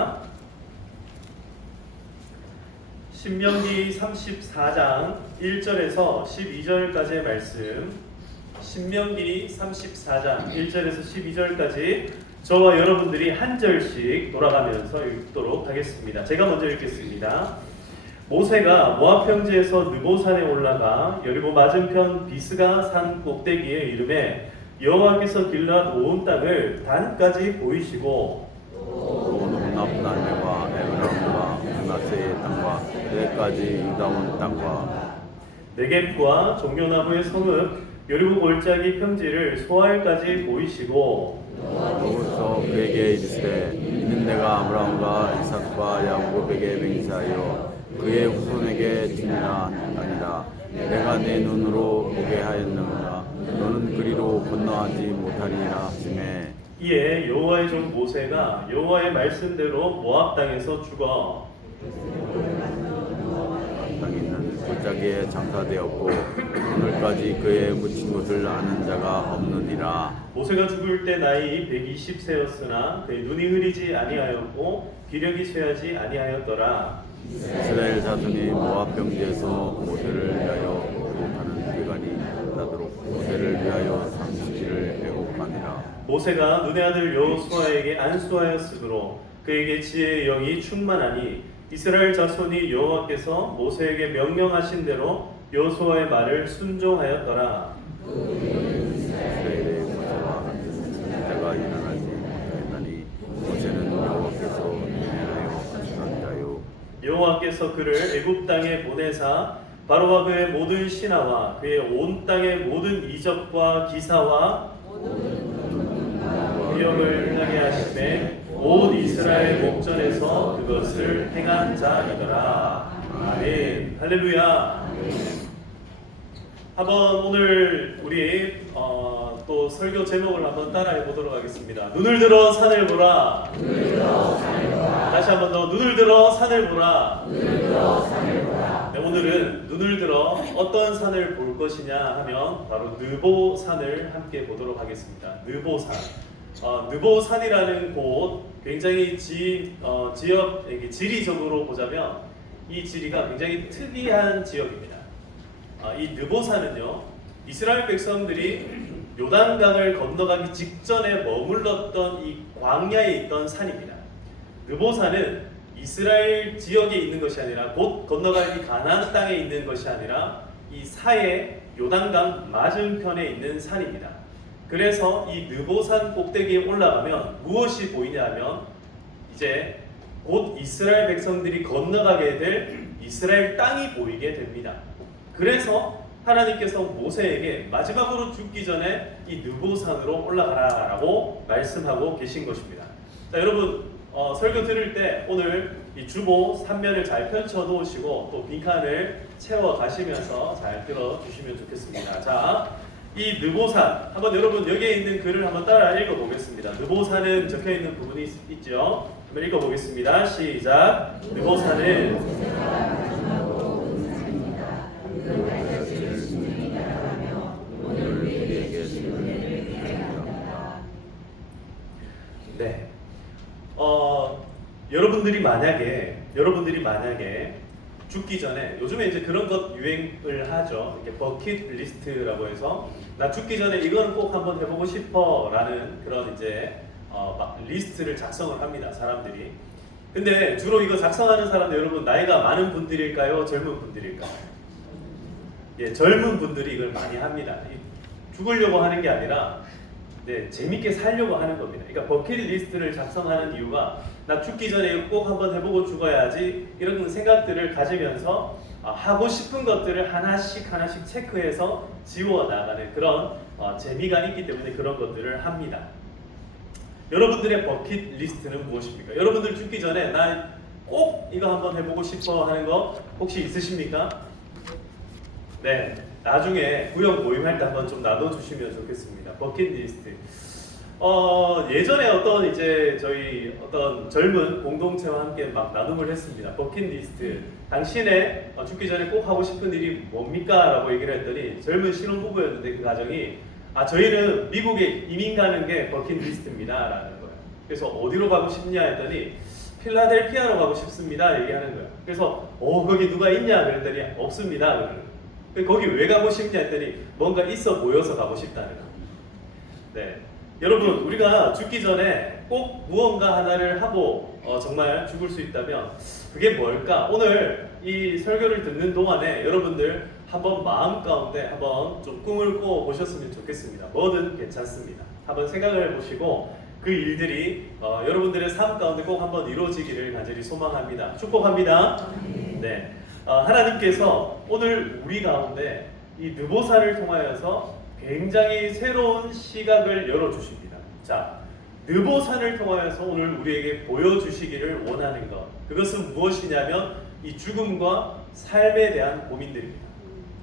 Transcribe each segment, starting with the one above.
보겠습니다. 신명기 34장 1절에서 12절까지의 말씀, 신명기 34장 1절에서 12절까지 저와 여러분들이 한 절씩 돌아가면서 읽도록 하겠습니다. 제가 먼저 읽겠습니다. 모세가 모압 평지에서 느보산에 올라가 여리고 맞은편 비스가 산 꼭대기에 이르매 여호와께서 길앗 온 땅을 단까지 보이시고 남단과 에브라임과 므낫세의 땅과 내까지 유다온 땅과 네겝과 종려나무의 성읍 여리고 골짜기 평지를 소알까지 보이시고 여호와께서 그에게 이르시되 이는 내가 아브라함과 이삭과 야곱에게 맹세하여 그의 후손에게 주리라 하니라. 내가 내 눈으로 보게 하였느니라. 너는 그리로 건너가지 못하리라 하시매 이에 여호와의 종 모세가 여호와의 말씀대로 모압 땅에서 죽어 땅에 있는 골짜기에 장사되었고 오늘까지 그의 묻힌 곳을 아는 자가 없느니라. 모세가 죽을 때 나이 120세였으나 그의 눈이 흐리지 아니하였고 기력이 쇠하지 아니하였더라. 이스라엘 자손이 모압 평지에서 모세를 위하여 애곡하는 꾀관이 나도록 모세를 위하여 30일을 애곡하니라. 모세가 눈의 아들 여호수아에게 안수하였으므로 그에게 지혜의 영이 충만하니 이스라엘 자손이 여호와께서 모세에게 명령하신 대로 여호수아의 말을 순종하였더라. 이스라엘의 모세와 같은 자가 일어나지 못하였나니 모세는 여호와께서 인하여 가시던 자요 여호와께서 그를 애굽 땅에 보내사 바로와 그의 모든 신하와 그의 온 땅의 모든 이적과 기사와 위력을 행하게 하심에 온 이스라엘 목전에서 그것을 행한 자이더라. 아멘. 할렐루야. 한번 오늘 우리 또 설교 제목을 한번 따라해 보도록 하겠습니다. 눈을 들어 산을 보라. 다시 한번 더 눈을 들어 산을 보라. 네, 오늘은 눈을 들어 어떤 산을 볼 것이냐 하면 바로 느보산을 함께 보도록 하겠습니다. 느보산. 느보산이라는 곳 굉장히 지역 지리적으로 보자면 이 지리가 굉장히 특이한 지역입니다. 이 느보산은요 이스라엘 백성들이 요단강을 건너가기 직전에 머물렀던 이 광야에 있던 산입니다. 느보산은 이스라엘 지역에 있는 것이 아니라 곧 건너가기 가나안 땅에 있는 것이 아니라 이 사해 요단강 맞은편에 있는 산입니다. 그래서 이 느보산 꼭대기에 올라가면 무엇이 보이냐면 이제 곧 이스라엘 백성들이 건너가게 될 이스라엘 땅이 보이게 됩니다. 그래서 하나님께서 모세에게 마지막으로 죽기 전에 이 느보산으로 올라가라 라고 말씀하고 계신 것입니다. 자, 여러분 설교 들을 때 오늘 이 주보 3면을 잘 펼쳐 놓으시고 또 빈칸을 채워 가시면서 잘 들어주시면 좋겠습니다. 자, 이 느보산 한번 여러분 여기에 있는 글을 한번 따라 읽어보겠습니다. 느보산은 적혀 있는 부분이 있죠. 한번 읽어보겠습니다. 시작. 느보산은 네. 여러분들이 만약에 죽기 전에 요즘에 이제 그런 것 유행을 하죠. 이렇게 버킷 리스트라고 해서 나 죽기 전에 이거는 꼭 한번 해보고 싶어라는 그런 이제 막 리스트를 작성을 합니다. 사람들이. 근데 주로 이거 작성하는 사람들 여러분 나이가 많은 분들일까요? 젊은 분들일까요? 예, 젊은 분들이 이걸 많이 합니다. 죽으려고 하는 게 아니라 재밌게 살려고 하는 겁니다. 그러니까 버킷리스트를 작성하는 이유가 나 죽기 전에 이거 꼭 한번 해보고 죽어야지 이런 생각들을 가지면서 하고 싶은 것들을 하나씩 체크해서 지워 나가는 그런 재미가 있기 때문에 그런 것들을 합니다. 여러분들의 버킷리스트는 무엇입니까? 여러분들 죽기 전에 나 꼭 이거 한번 해보고 싶어 하는 거 혹시 있으십니까? 네, 나중에 구역 모임할 때 한번 좀 나눠주시면 좋겠습니다. 버킷리스트. 예전에 어떤 이제 저희 어떤 젊은 공동체와 함께 막 나눔을 했습니다. 버킷리스트. 당신의 죽기 전에 꼭 하고 싶은 일이 뭡니까? 라고 얘기를 했더니 젊은 신혼부부였는데 그 가정이 저희는 미국에 이민 가는 게 버킷리스트입니다. 라는 거예요. 그래서 어디로 가고 싶냐 했더니 필라델피아로 가고 싶습니다. 얘기하는 거예요. 그래서 거기 누가 있냐 그랬더니 없습니다. 그러는 거예요. 거기 왜 가고 싶냐 했더니 뭔가 있어 보여서 가고 싶다는 거예요. 네, 여러분 우리가 죽기 전에 꼭 무언가 하나를 하고 정말 죽을 수 있다면 그게 뭘까? 오늘 이 설교를 듣는 동안에 여러분들 한번 마음 가운데 한번 좀 꿈을 꾸어 보셨으면 좋겠습니다. 뭐든 괜찮습니다. 한번 생각을 해보시고 그 일들이 여러분들의 삶 가운데 꼭 한번 이루어지기를 간절히 소망합니다. 축복합니다. 네, 하나님께서 오늘 우리 가운데 이 느보산을 통하여서 굉장히 새로운 시각을 열어주십니다. 자, 느보산을 통하여서 오늘 우리에게 보여주시기를 원하는 것, 그것은 무엇이냐면 이 죽음과 삶에 대한 고민들입니다.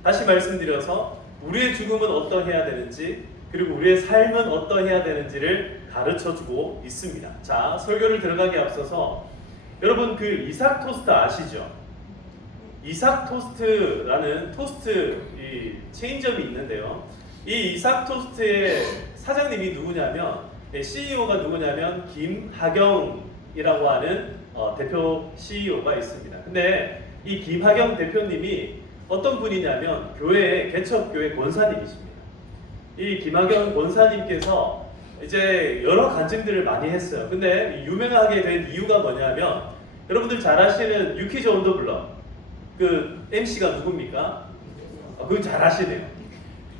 다시 말씀드려서 우리의 죽음은 어떠해야 되는지, 그리고 우리의 삶은 어떠해야 되는지를 가르쳐주고 있습니다. 자, 설교를 들어가기 앞서서 여러분 그 이삭 토스트 아시죠? 이삭 토스트라는 토스트 이 체인점이 있는데요. 이 이삭 토스트의 사장님이 누구냐면, CEO가 누구냐면 김하경이라고 하는 대표 CEO가 있습니다. 근데 이 김하경 대표님이 어떤 분이냐면 교회의 개척교회 권사님이십니다. 이 김하경 권사님께서 이제 여러 간증들을 많이 했어요. 근데 유명하게 된 이유가 뭐냐면 여러분들 잘 아시는 유키즈 온 더 블럭 그 MC가 누굽니까? 그거 잘 아시네요.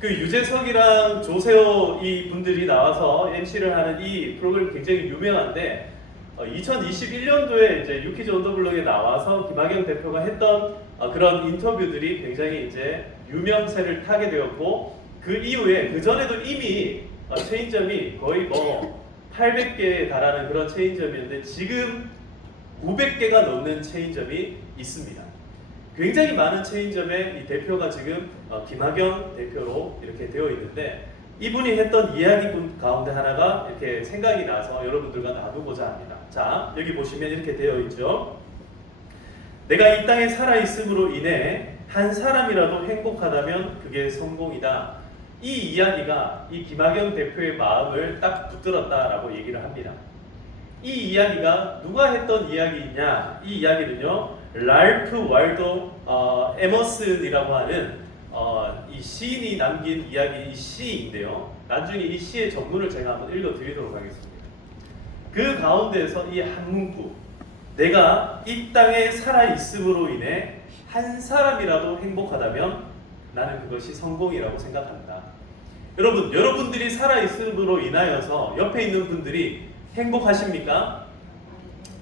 그 유재석이랑 조세호 이 분들이 나와서 MC를 하는 이 프로그램 굉장히 유명한데 2021년도에 이제 유키즈 온 더 블럭에 나와서 김하경 대표가 했던 그런 인터뷰들이 굉장히 이제 유명세를 타게 되었고 그 이후에 그 전에도 이미 체인점이 거의 뭐 800개에 달하는 그런 체인점이었는데 지금 900개가 넘는 체인점이 있습니다. 굉장히 많은 체인점의 이 대표가 지금 김하경 대표로 이렇게 되어 있는데 이분이 했던 이야기 가운데 하나가 이렇게 생각이 나서 여러분들과 나누고자 합니다. 자, 여기 보시면 이렇게 되어 있죠. 내가 이 땅에 살아있음으로 인해 한 사람이라도 행복하다면 그게 성공이다. 이 이야기가 이 김하경 대표의 마음을 딱 붙들었다라고 얘기를 합니다. 이 이야기가 누가 했던 이야기냐? 이 이야기는요, 랄프 월도 에머슨이라고 하는 이 시인이 남긴 이야기, 이 시인데요. 나중에 이 시의 전문을 제가 한번 읽어드리도록 하겠습니다. 그 가운데에서 이 한 문구, 내가 이 땅에 살아있음으로 인해 한 사람이라도 행복하다면 나는 그것이 성공이라고 생각한다. 여러분, 여러분들이 살아있음으로 인하여서 옆에 있는 분들이 행복하십니까?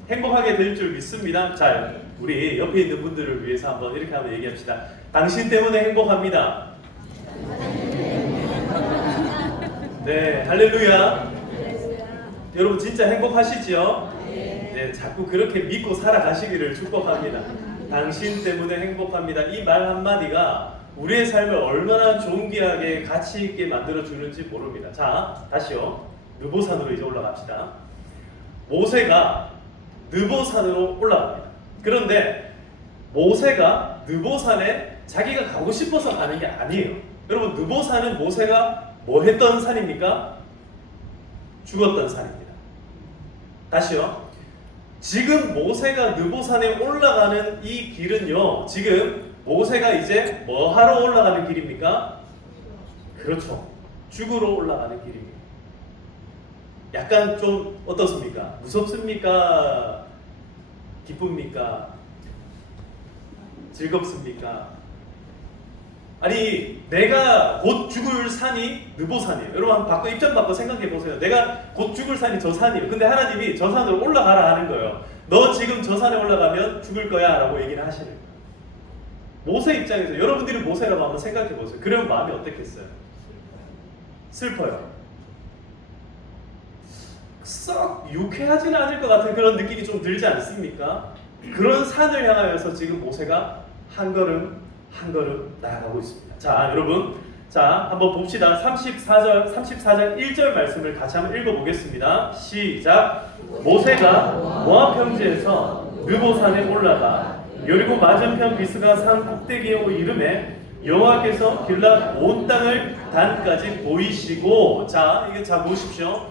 행복하게 될 줄 믿습니다. 자, 우리 옆에 있는 분들을 위해서 한번 이렇게 한번 얘기합시다. 당신 때문에 행복합니다. 네, 할렐루야. 여러분 진짜 행복하시지요? 네, 자꾸 그렇게 믿고 살아가시기를 축복합니다. 당신 때문에 행복합니다. 이 말 한마디가 우리의 삶을 얼마나 존귀하게 가치 있게 만들어 주는지 모릅니다. 자, 다시요. 느보산으로 이제 올라갑시다. 모세가 느보산으로 올라갑니다. 그런데 모세가 느보산에 자기가 가고 싶어서 가는 게 아니에요. 여러분, 느보산은 모세가 뭐 했던 산입니까? 죽었던 산입니다. 다시요. 지금 모세가 느보산에 올라가는 이 길은요, 지금 모세가 이제 뭐 하러 올라가는 길입니까? 그렇죠. 죽으러 올라가는 길입니다. 약간 좀 어떻습니까? 무섭습니까? 기쁩니까? 즐겁습니까? 아니, 내가 곧 죽을 산이 느보산이에요. 여러분 한번 바꿔, 입장 바꿔 생각해 보세요. 내가 곧 죽을 산이 저 산이에요. 근데 하나님이 저 산으로 올라가라 하는 거예요. 너 지금 저 산에 올라가면 죽을 거야 라고 얘기를 하시는 거예요. 모세 입장에서 여러분들이 모세라고 한번 생각해 보세요. 그러면 마음이 어떻겠어요? 슬퍼요. 썩 유쾌하지는 않을 것 같은 그런 느낌이 좀 들지 않습니까? 그런 산을 향하여서 지금 모세가 한 걸음 한 걸음 나아가고 있습니다. 자, 여러분, 자, 한번 봅시다. 34장 1절 말씀을 같이 한번 읽어보겠습니다. 시작. 모세가 모압 평지에서 느보산에 올라가 여리고 맞은편 비스가 산 꼭대기에 오고 이름에 여호와께서 길랏 온 땅을 단까지 보이시고, 자, 이게 자 보십시오.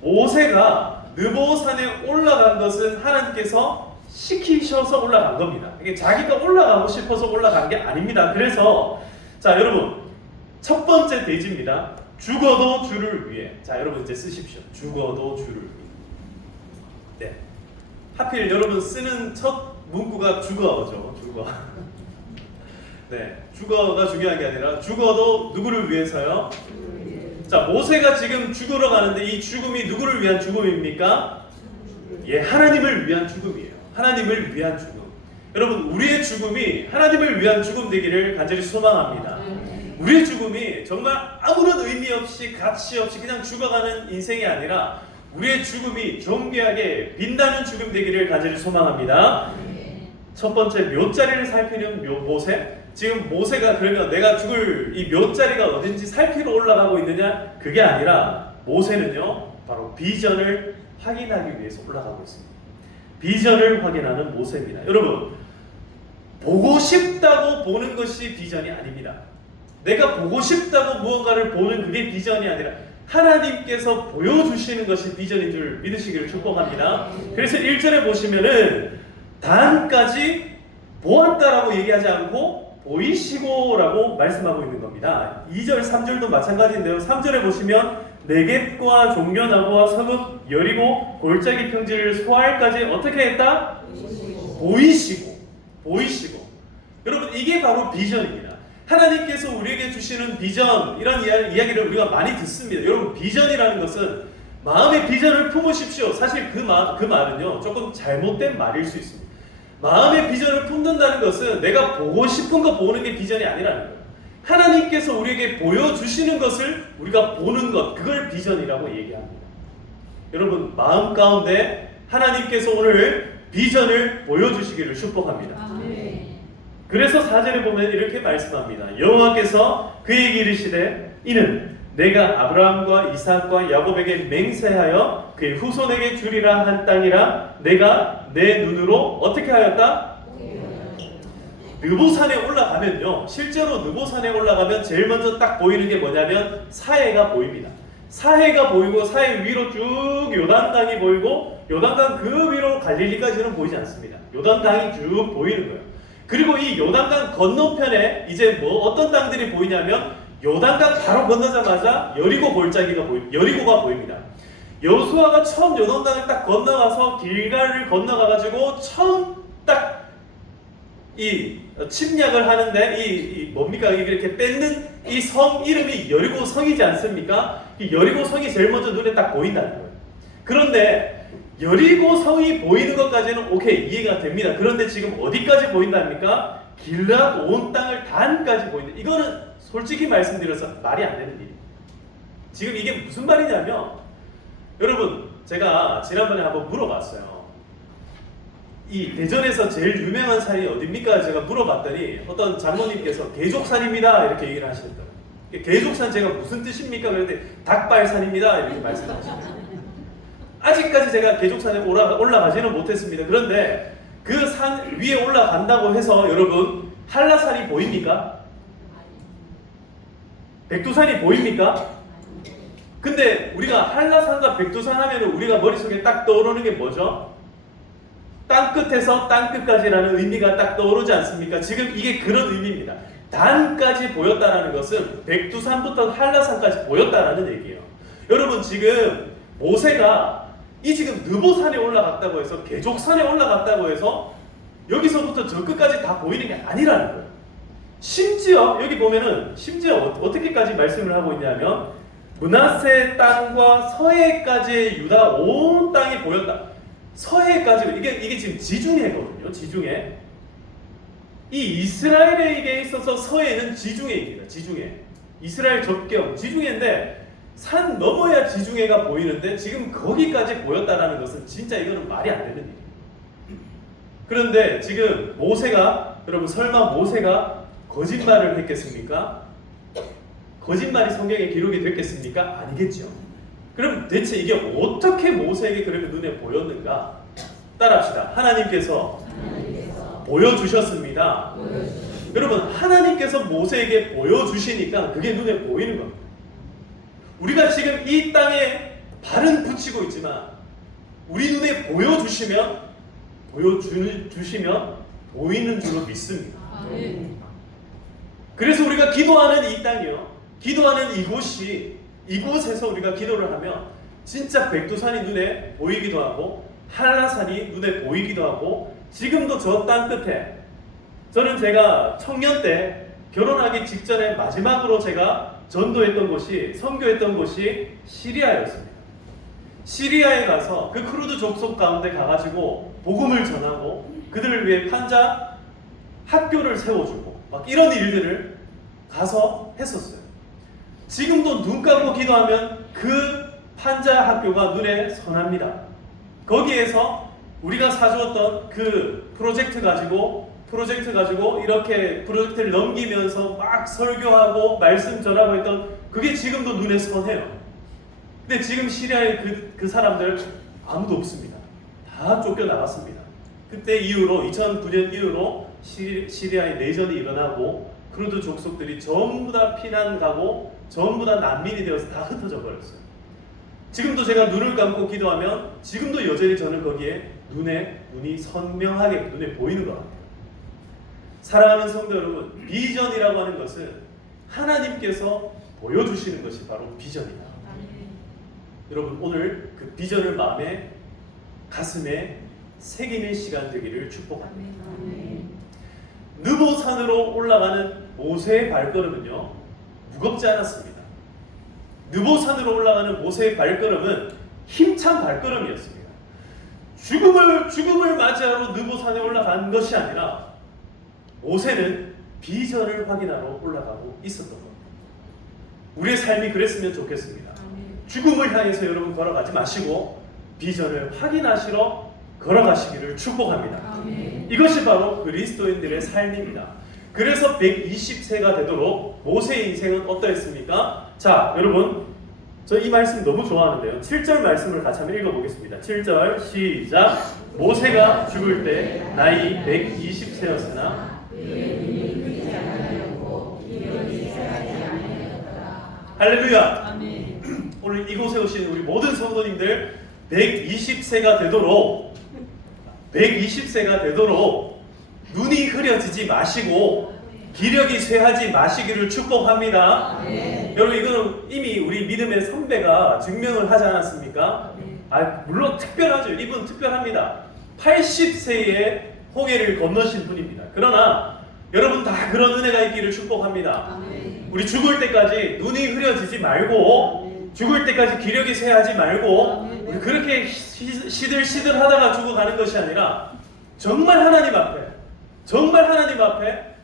모세가 느보산에 올라간 것은 하나님께서 시키셔서 올라간 겁니다. 이게 자기가 올라가고 싶어서 올라간 게 아닙니다. 그래서 자 여러분 첫 번째 대지입니다. 죽어도 주를 위해. 자 여러분 이제 쓰십시오. 죽어도 주를 위해. 네. 하필 여러분 쓰는 첫 문구가 죽어죠. 죽어. 네. 죽어가 중요한 게 아니라 죽어도 누구를 위해서요? 자 모세가 지금 죽으러 가는데 이 죽음이 누구를 위한 죽음입니까? 예, 하나님을 위한 죽음이에요. 하나님을 위한 죽음. 여러분 우리의 죽음이 하나님을 위한 죽음 되기를 간절히 소망합니다. 우리의 죽음이 정말 아무런 의미 없이 가치 없이 그냥 죽어가는 인생이 아니라 우리의 죽음이 존귀하게 빛나는 죽음 되기를 간절히 소망합니다. 첫 번째 묘자리를 살피는 모세. 지금 모세가 그러면 내가 죽을 이 묘자리가 어딘지 살피러 올라가고 있느냐? 그게 아니라 모세는요 바로 비전을 확인하기 위해서 올라가고 있습니다. 비전을 확인하는 모세입니다. 여러분 보고 싶다고 보는 것이 비전이 아닙니다. 내가 보고 싶다고 무언가를 보는 그게 비전이 아니라 하나님께서 보여주시는 것이 비전인 줄 믿으시기를 축복합니다. 그래서 1절에 보시면은 단까지 보았다라고 얘기하지 않고 보이시고라고 말씀하고 있는 겁니다. 2절, 3절도 마찬가지인데요. 3절에 보시면 네겝과 종려나무와 서급, 여리고, 골짜기 평지를 소알까지 어떻게 했다? 보이시고. 여러분 이게 바로 비전입니다. 하나님께서 우리에게 주시는 비전, 이런 이야기를 우리가 많이 듣습니다. 여러분 비전이라는 것은 마음의 비전을 품으십시오. 사실 그 말은요 조금 잘못된 말일 수 있습니다. 마음의 비전을 품는다는 것은 내가 보고 싶은 거 보는 게 비전이 아니라는 거예요. 하나님께서 우리에게 보여주시는 것을 우리가 보는 것, 그걸 비전이라고 얘기합니다. 여러분 마음 가운데 하나님께서 오늘 비전을 보여주시기를 축복합니다. 그래서 4절에 보면 이렇게 말씀합니다. 여호와께서 그에게 이르시되 이는 내가 아브라함과 이삭과 야곱에게 맹세하여 그의 후손에게 주리라 한 땅이라 내가 내 눈으로 어떻게 하였다? 느보산에 올라가면요 실제로 느보산에 올라가면 제일 먼저 딱 보이는 게 뭐냐면 사해가 보입니다. 사해가 보이고 사해 위로 쭉 요단강이 보이고 요단강 그 위로 갈릴리까지는 보이지 않습니다. 요단강이 쭉 보이는 거예요. 그리고 이 요단강 건너편에 이제 어떤 땅들이 보이냐면 요단강 바로 건너자마자 여리고 골짜기가 여리고가 보입니다. 여호수아가 처음 요단강을 딱 건너가서 길갈을 건너가가지고 처음 딱 이 침략을 하는데 이 뭡니까 이렇게 뺏는 이 성 이름이 여리고 성이지 않습니까? 이 여리고 성이 제일 먼저 눈에 딱 보인다는 거예요. 그런데 여리고 성이 보이는 것까지는 오케이 이해가 됩니다. 그런데 지금 어디까지 보인답니까? 길앗 온 땅을 단까지 보인다. 이거는 솔직히 말씀드려서 말이 안 되는 일입니다. 지금 이게 무슨 말이냐면 여러분 제가 지난번에 한번 물어봤어요. 이 대전에서 제일 유명한 산이 어딥니까? 제가 물어봤더니 어떤 장로님께서 계족산입니다 이렇게 얘기를 하시더라고요. 계족산 제가 무슨 뜻입니까? 그랬더니 닭발산입니다 이렇게 말씀하셨어요. 아직까지 제가 계족산에 올라가지는 못했습니다. 그런데 그 산 위에 올라간다고 해서 여러분 한라산이 보입니까? 백두산이 보입니까? 근데 우리가 한라산과 백두산 하면 우리가 머릿속에 딱 떠오르는 게 뭐죠? 땅끝에서 땅끝까지라는 의미가 딱 떠오르지 않습니까? 지금 이게 그런 의미입니다. 단까지 보였다라는 것은 백두산부터 한라산까지 보였다라는 얘기예요. 여러분 지금 모세가 이 지금 느보산에 올라갔다고 해서 계족산에 올라갔다고 해서 여기서부터 저 끝까지 다 보이는 게 아니라는 거예요. 심지어 여기 보면은 심지어 어떻게까지 말씀을 하고 있냐면 므낫세 땅과 서해까지의 유다 온 땅이 보였다. 서해까지 이게 지금 지중해거든요. 지중해. 이 이스라엘에게 있어서 서해는 지중해입니다. 지중해. 이스라엘 접경 지중해인데 산 넘어야 지중해가 보이는데 지금 거기까지 보였다라는 것은 진짜 이거는 말이 안 되는 일이에요. 그런데 지금 모세가 여러분 설마 모세가 거짓말을 했겠습니까? 거짓말이 성경에 기록이 됐겠습니까? 아니겠죠. 그럼 대체 이게 어떻게 모세에게 그러면 눈에 보였는가? 따라합시다. 하나님께서 보여주셨습니다. 여러분 하나님께서 모세에게 보여주시니까 그게 눈에 보이는 겁니다. 우리가 지금 이 땅에 발은 붙이고 있지만 우리 눈에 보여주시면 보이는 줄로 믿습니다. 그래서 우리가 기도하는 이 땅이요, 기도하는 이곳에서 우리가 기도를 하면 진짜 백두산이 눈에 보이기도 하고 한라산이 눈에 보이기도 하고, 지금도 저 땅 끝에, 저는 제가 청년 때 결혼하기 직전에 마지막으로 제가 전도했던 곳이, 선교했던 곳이 시리아였습니다. 시리아에 가서 그 크루드 족속 가운데 가가지고 복음을 전하고 그들을 위해 판자 학교를 세워주고 막 이런 일들을 가서 했었어요. 지금도 눈 감고 기도하면 그 판자 학교가 눈에 선합니다. 거기에서 우리가 사주었던 그 프로젝트 가지고 이렇게 프로젝트를 넘기면서 막 설교하고 말씀 전하고 했던 그게 지금도 눈에 선해요. 근데 지금 시리아의 그 사람들 아무도 없습니다. 다 쫓겨나갔습니다. 그때 이후로 2009년 이후로 시리아의 내전이 일어나고 크루드 족속들이 전부 다 피난 가고 전부 다 난민이 되어서 다 흩어져 버렸어요. 지금도 제가 눈을 감고 기도하면 지금도 여전히 저는 거기에 눈이 선명하게 눈에 보이는 것 같아요. 사랑하는 성도 여러분, 비전이라고 하는 것은 하나님께서 보여주시는 것이 바로 비전이다. 여러분, 오늘 그 비전을 마음에, 가슴에 새기는 시간 되기를 축복합니다. 느보산으로 올라가는 모세의 발걸음은요, 무겁지 않았습니다. 느보산으로 올라가는 모세의 발걸음은 힘찬 발걸음이었습니다. 죽음을 맞이하러 느보산에 올라간 것이 아니라 모세는 비전을 확인하러 올라가고 있었던 겁니다. 우리의 삶이 그랬으면 좋겠습니다. 죽음을 향해서 여러분 걸어가지 마시고 비전을 확인하시러 걸어가시기를 축복합니다. 이것이 바로 그리스도인들의 삶입니다. 그래서 120세가 되도록 모세의 인생은 어떠했습니까? 자, 여러분, 저 이 말씀 너무 좋아하는데요. 7절 말씀을 같이 한번 읽어보겠습니다. 7절 시작. 모세가 죽을 때 나이 120세였으나 할렐루야. 오늘 이곳에 오신 우리 모든 성도님들 120세가 되도록 눈이 흐려지지 마시고 기력이 쇠하지 마시기를 축복합니다. 여러분, 이거는 이미 우리 믿음의 선배가 증명을 하지 않았습니까? 물론 특별하죠. 이분 특별합니다. 80세에 홍해를 건너신 분입니다. 그러나 여러분 다 그런 은혜가 있기를 축복합니다. 우리 죽을 때까지 눈이 흐려지지 말고, 죽을 때까지 기력이 쇠하지 말고, 우리 그렇게 시들시들 하다가 죽어가는 것이 아니라 정말 하나님 앞에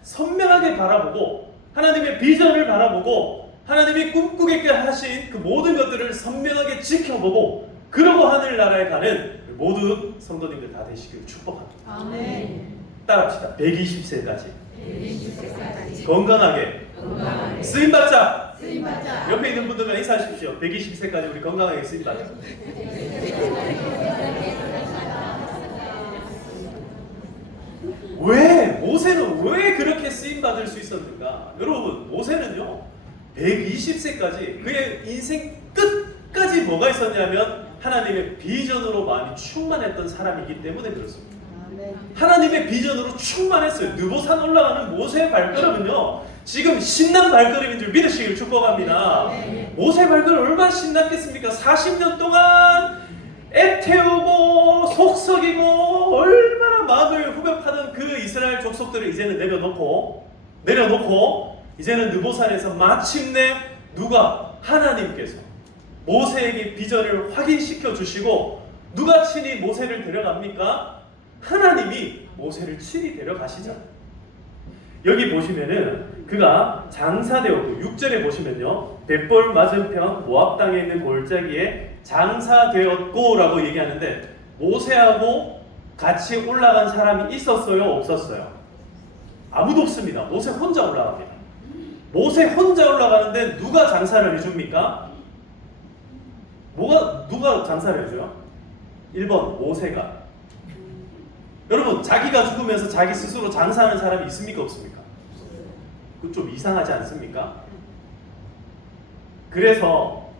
선명하게 바라보고 하나님의 비전을 바라보고 하나님이 꿈꾸게 하신 그 모든 것들을 선명하게 지켜보고 그러고 하늘나라에 가는 모든 성도님들 다 되시기를 축복합니다. 아멘. 따라합시다. 120세까지 건강하게 쓰임받자. 옆에 있는 분들과 인사하십시오. 120세까지 우리 건강하게 쓰임받자. 모세는 왜 그렇게 쓰임받을 수 있었는가? 여러분, 모세는요 120세까지 그의 인생 끝까지 뭐가 있었냐면 하나님의 비전으로 마음이 충만했던 사람이기 때문에 그렇습니다. 하나님의 비전으로 충만했어요. 느보산 올라가는 모세의 발걸음은요 지금 신난 발걸음인 줄 믿으시길 축복합니다. 모세의 발걸음 얼마나 신났겠습니까? 40년 동안 애태우고 속썩이고 얼마나 마음을 후벼파던 그 이스라엘 족속들을 이제는 내려놓고 이제는 느보산에서 마침내 하나님께서 모세에게 비전을 확인시켜 주시고 누가 친히 모세를 데려갑니까? 하나님이 모세를 친히 데려가시잖아요. 여기 보시면은 그가 장사되었고 6절에 보시면요 벳볼 맞은편 모압 땅에 있는 골짜기에 장사되었고 라고 얘기하는데 모세하고 같이 올라간 사람이 있었어요? 없었어요? 아무도 없습니다. 모세 혼자 올라갑니다. 모세 혼자 올라가는데 누가 장사를 해줍니까? 누가 장사를 해줘요? 1번 모세가. 여러분, 자기가 죽으면서 자기 스스로 장사하는 사람이 있습니까? 없습니까? 그거 좀 이상하지 않습니까? 그래서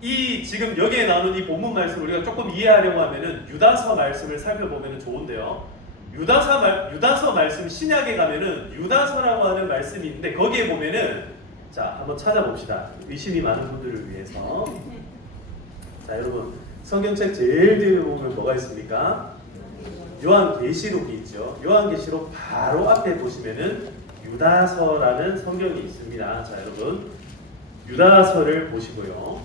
이 지금 여기에 나오는 이 본문 말씀 우리가 조금 이해하려고 하면은 유다서 말씀을 살펴보면 좋은데요. 유다서 말씀 신약에 가면은 유다서라고 하는 말씀이 있는데 거기에 보면은 자 한번 찾아봅시다. 의심이 많은 분들을 위해서. 자 여러분 성경책 제일 뒤에 보면 뭐가 있습니까? 요한계시록이 있죠. 요한계시록 바로 앞에 보시면은 유다서라는 성경이 있습니다. 자 여러분 유다서를 보시고요.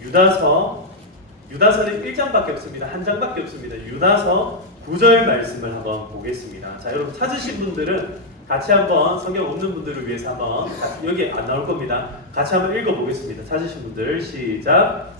유다서는 1장밖에 없습니다. 한 장밖에 없습니다. 유다서 9절 말씀을 한번 보겠습니다. 자 여러분 찾으신 분들은 같이 한번 성경 없는 분들을 위해서 한번 여기 안 나올 겁니다. 같이 한번 읽어보겠습니다. 찾으신 분들 시작.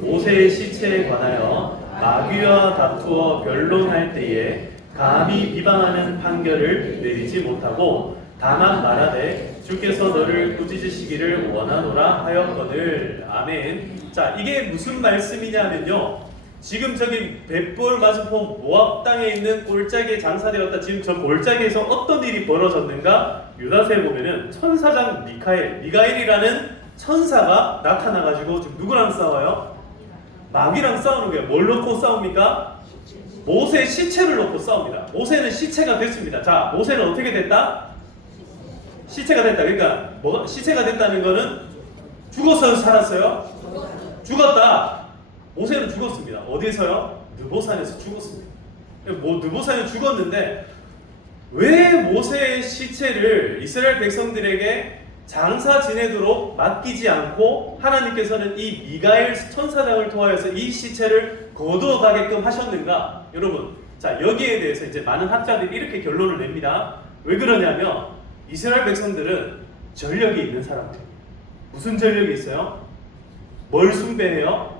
모세의 시체에 관하여 마귀와 다투어 변론할 때에 감히 비방하는 판결을 내리지 못하고 다만 말하되 주께서 너를 꾸짖으시기를 원하노라 하였거늘. 아멘. 자 이게 무슨 말씀이냐면요, 지금 저기 벳볼 맞은편 모압 땅에 있는 골짜기에 장사되었다. 지금 저 골짜기에서 어떤 일이 벌어졌는가? 유다서에 보면은 천사장 미가엘이라는 천사가 나타나가지고 지금 누구랑 싸워요? 마귀랑 싸우는 거예요. 뭘 놓고 싸웁니까? 모세의 시체를 놓고 싸웁니다. 모세는 시체가 됐습니다. 자, 모세는 어떻게 됐다? 시체가 됐다. 그러니까 뭐가 시체가 됐다는 거는 죽었어요, 살았어요? 죽었다. 모세는 죽었습니다. 어디서요? 느보산에서 죽었습니다. 느보산에 죽었는데 왜 모세의 시체를 이스라엘 백성들에게 장사 지내도록 맡기지 않고 하나님께서는 이 미가엘 천사장을 통하여서 이 시체를 거두어 가게끔 하셨는가? 여러분, 자 여기에 대해서 이제 많은 학자들이 이렇게 결론을 냅니다. 왜 그러냐면 이스라엘 백성들은 전력이 있는 사람들입니다. 무슨 전력이 있어요? 뭘 숭배해요?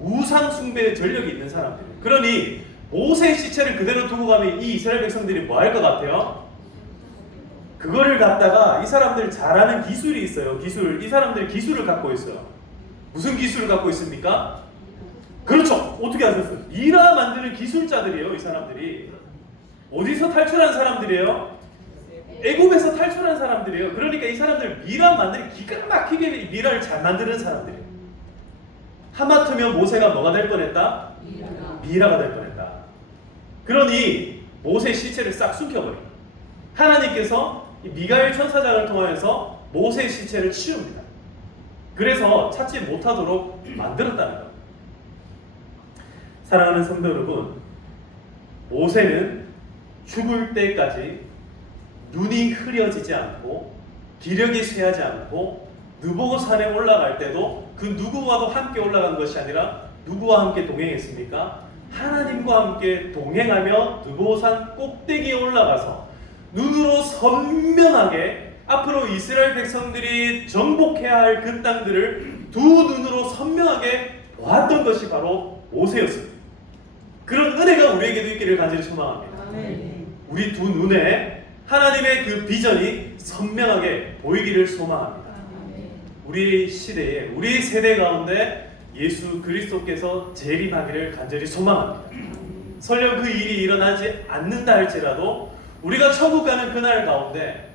우상 숭배의 전력이 있는 사람들이에요. 그러니 모세의 시체를 그대로 두고 가면 이 이스라엘 백성들이 뭐 할 것 같아요? 그거를 갖다가 이 사람들 잘하는 기술이 있어요. 이 사람들 기술을 갖고 있어요. 무슨 기술을 갖고 있습니까? 그렇죠. 어떻게 하셨어요? 미라 만드는 기술자들이에요. 이 사람들이 어디서 탈출한 사람들이에요? 애굽에서 탈출한 사람들이에요. 그러니까 이 사람들 미라 만드는 기가 막히게 미라를 잘 만드는 사람들이에요. 하마터면 모세가 뭐가 될 뻔했다? 미라가 될 뻔했다. 그러니 모세의 시체를 싹 숨겨버립니다. 하나님께서 이 미가엘 천사장을 통하여서 모세의 시체를 치웁니다. 그래서 찾지 못하도록 만들었다는 겁니다. 사랑하는 성도 여러분, 모세는 죽을 때까지 눈이 흐려지지 않고 기력이 쇠하지 않고 느보산에 올라갈 때도 그 누구와도 함께 올라간 것이 아니라 누구와 함께 동행했습니까? 하나님과 함께 동행하며 느보산 꼭대기에 올라가서 눈으로 선명하게 앞으로 이스라엘 백성들이 정복해야 할 그 땅들을 두 눈으로 선명하게 보았던 것이 바로 모세였습니다. 그런 은혜가 우리에게도 있기를 간절히 소망합니다. 우리 두 눈에 하나님의 그 비전이 선명하게 보이기를 소망합니다. 우리 시대에, 우리 세대 가운데 예수 그리스도께서 재림하기를 간절히 소망합니다. 설령 그 일이 일어나지 않는다 할지라도 우리가 천국 가는 그날 가운데,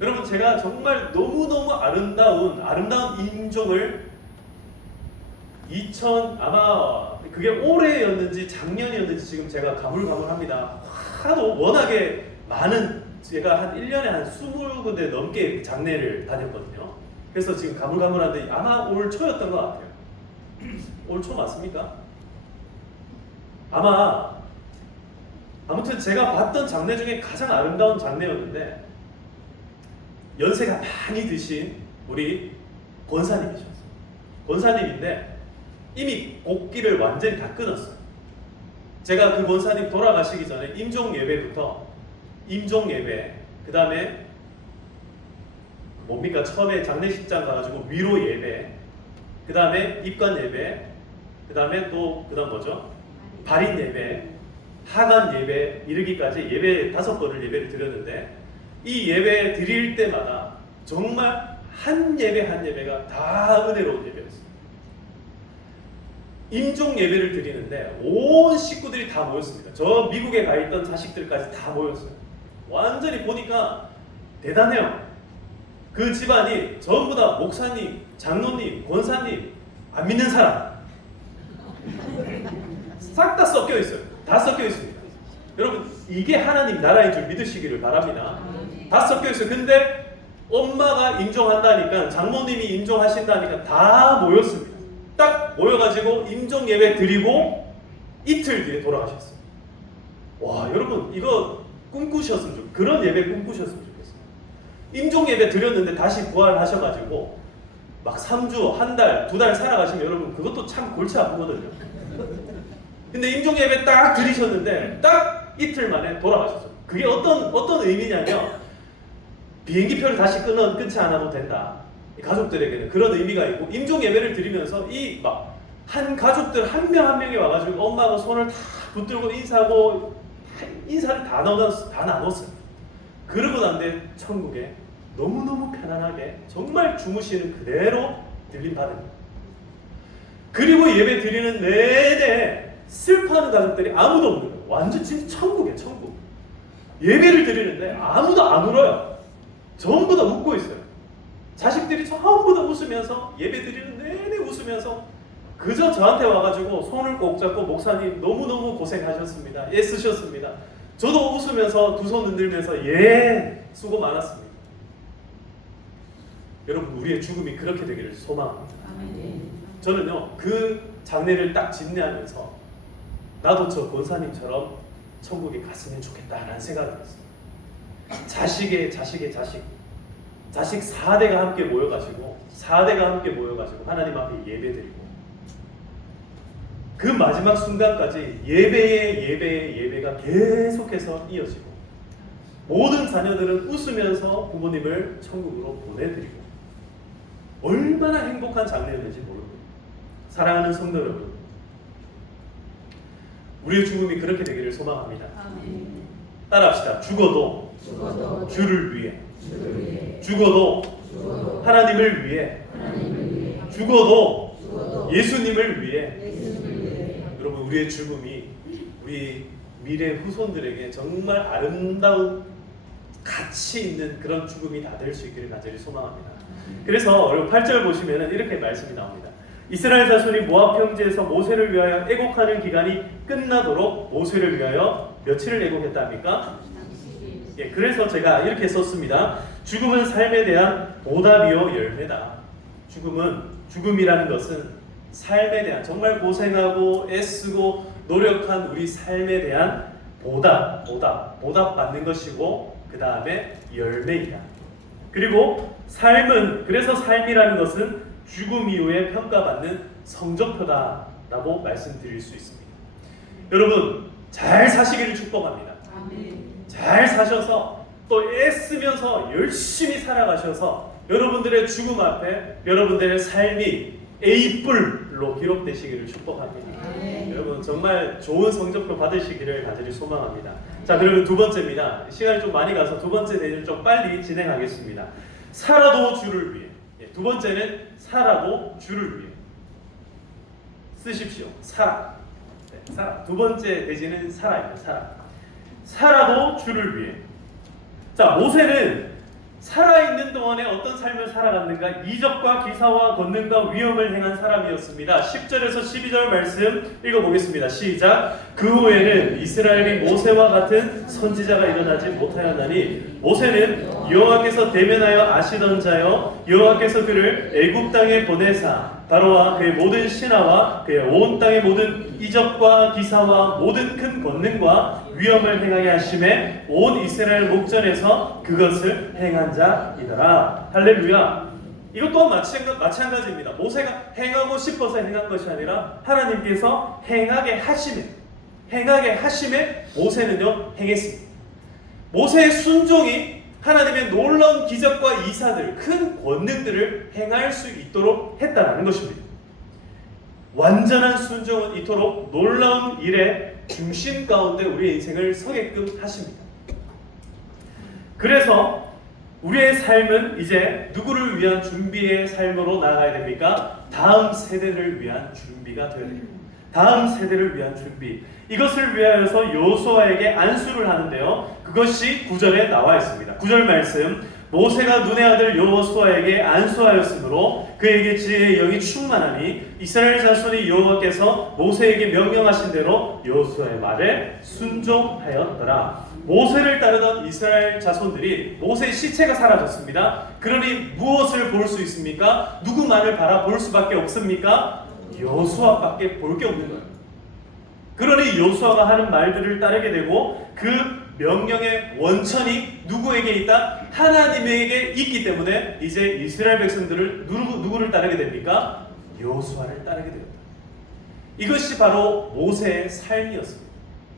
여러분 제가 정말 너무너무 아름다운 임종을 아마 그게 올해였는지 작년이었는지 지금 제가 가물가물합니다. 하도 워낙에 많은, 제가 한 1년에 한 20군데 넘게 장례를 다녔거든요. 그래서 지금 가물가물한데 아마 올 초였던 것 같아요. 올 초 맞습니까? 아무튼 제가 봤던 장례 중에 가장 아름다운 장례였는데, 연세가 많이 드신 우리 권사님이셨어요. 권사님인데 이미 곡기를 완전히 다 끊었어요. 제가 그 권사님 돌아가시기 전에 임종 예배부터, 그 다음에 뭡니까, 처음에 장례식장 가가지고 위로 예배, 그 다음에 입관 예배, 그 다음에 그다음 뭐죠? 발인 예배, 하간 예배 이르기까지 예배 5번을 예배를 드렸는데, 이 예배 드릴 때마다 정말 한 예배 한 예배가 다 은혜로운 예배였어요. 임종 예배를 드리는데 온 식구들이 다 모였습니다. 저 미국에 가 있던 자식들까지 다 모였어요. 완전히 보니까 대단해요. 그 집안이 전부 다 목사님, 장로님, 권사님, 안 믿는 사람 싹 다 섞여 있어요. 다 섞여 있습니다. 여러분 이게 하나님 나라인 줄 믿으시기를 바랍니다. 다 섞여 있어요. 근데 엄마가 임종한다니까, 장모님이 임종하신다니까 다 모였습니다. 딱 모여가지고 임종 예배 드리고 이틀 뒤에 돌아가셨어요. 와, 여러분 이거 꿈꾸셨으면 좋겠어요. 그런 예배 꿈꾸셨으면 좋겠어요. 임종 예배 드렸는데 다시 부활하셔가지고 막 3주, 한 달, 2달 살아가시면 여러분 그것도 참 골치 아프거든요. 근데 임종 예배 딱 드리셨는데 딱 이틀 만에 돌아가셨어요. 그게 어떤 의미냐면 비행기표를 다시 끊지 않아도 된다. 가족들에게는 그런 의미가 있고, 임종 예배를 드리면서 이 막 한 가족들 한 명 한 명이 와가지고 엄마가 손을 다 붙들고 인사하고 인사를 다 나눴어요. 그러고 난 뒤에 천국에 너무너무 편안하게 정말 주무시는 그대로 들림 받습니다. 그리고 예배 드리는 내내 슬퍼하는 가족들이 아무도 없는 거예요. 완전 진짜 천국이에요, 천국. 예배를 드리는데 아무도 안 울어요. 전부 다 웃고 있어요. 자식들이 전부 다 웃으면서 예배 드리는 내내 웃으면서 그저 저한테 와가지고 손을 꼭 잡고 목사님 너무너무 고생하셨습니다. 애쓰셨습니다. 저도 웃으면서 두 손 흔들면서 예 수고 많았습니다. 여러분 우리의 죽음이 그렇게 되기를 소망합니다. 저는요 그 장례를 딱 집례하면서 나도 저 권사님처럼 천국에 갔으면 좋겠다라는 생각을 했어요. 자식의 자식 4대가 함께 모여가지고 하나님 앞에 예배드리고 그 마지막 순간까지 예배가 계속해서 이어지고 모든 자녀들은 웃으면서 부모님을 천국으로 보내드리고 얼마나 행복한 장례였는지 모릅니다. 사랑하는 성도 여러분, 우리의 죽음이 그렇게 되기를 소망합니다. 따라합시다. 죽어도 주를 위해, 죽어도 하나님을 위해, 죽어도 예수님을 위해. 여러분 우리의 죽음이 우리 미래 후손들에게 정말 아름다운 가치 있는 그런 죽음이 다 될 수 있기를 간절히 소망합니다. 그래서 여러분 8절 보시면 이렇게 말씀이 나옵니다. 이스라엘 자손이 모압 평지에서 모세를 위하여 애곡하는 기간이 끝나도록 모세를 위하여 며칠을 애곡했답니까? 예, 그래서 제가 이렇게 썼습니다. 죽음은 삶에 대한 보답이요 열매다. 죽음이라는 것은 삶에 대한 정말 고생하고 애쓰고 노력한 우리 삶에 대한 보답 받는 것이고 그 다음에 열매이다. 그리고 그래서 삶이라는 것은 죽음 이후에 평가받는 성적표다라고 말씀드릴 수 있습니다. 여러분 잘 사시기를 축복합니다. 잘 사셔서 또 애쓰면서 열심히 살아가셔서 여러분들의 죽음 앞에 여러분들의 삶이 A뿔로 기록되시기를 축복합니다. 여러분 정말 좋은 성적표 받으시기를 간절히 소망합니다. 자, 그러면 두 번째입니다. 시간이 좀 많이 가서 두 번째 내용 좀 빨리 진행하겠습니다. 살아도 주를 위해. 두 번째는 살아도 주를 위해. 쓰십시오. 살아. 두 번째 대지는 살아입니다. 살아도 주를 위해. 자, 모세는 살아있는 동안에 어떤 삶을 살아갔는가? 이적과 기사와 권능과 위엄을 행한 사람이었습니다. 10절에서 12절 말씀 읽어보겠습니다. 시작. 그 후에는 이스라엘이 모세와 같은 선지자가 일어나지 못하였나니 모세는 여호와께서 대면하여 아시던 자여 여호와께서 그를 애굽 땅에 보내사 바로와 그의 모든 신하와 그의 온 땅의 모든 이적과 기사와 모든 큰 권능과 위엄을 행하게 하심에 온 이스라엘 목전에서 그것을 행한 자이더라. 할렐루야. 이것도 마찬가지입니다. 모세가 행하고 싶어서 행한 것이 아니라 하나님께서 행하게 하심에 모세는요 행했습니다. 모세의 순종이 하나님의 놀라운 기적과 이사들, 큰 권능들을 행할 수 있도록 했다는 것입니다. 완전한 순종은 이토록 놀라운 일의 중심 가운데 우리의 인생을 서게끔 하십니다. 그래서 우리의 삶은 이제 누구를 위한 준비의 삶으로 나아가야 됩니까? 다음 세대를 위한 준비가 되어야 됩니다. 다음 세대를 위한 준비. 이것을 위하여서 여호수아에게 안수를 하는데요. 그것이 9절에 나와 있습니다. 9절 말씀. 모세가 눈의 아들 여호수아에게 안수하였으므로 그에게 지혜의 영이 충만하니 이스라엘 자손이 여호와께서 모세에게 명령하신 대로 여호수아의 말에 순종하였더라. 모세를 따르던 이스라엘 자손들이 모세의 시체가 사라졌습니다. 그러니 무엇을 볼 수 있습니까? 누구만을 바라볼 수밖에 없습니까? 여호수아밖에 볼 게 없는 거예요. 그러니 여호수아가 하는 말들을 따르게 되고 그 명령의 원천이 누구에게 있다? 하나님에게 있기 때문에 이제 이스라엘 백성들을 누구를 따르게 됩니까? 여호수아를 따르게 됩니다. 이것이 바로 모세의 삶이었습니다.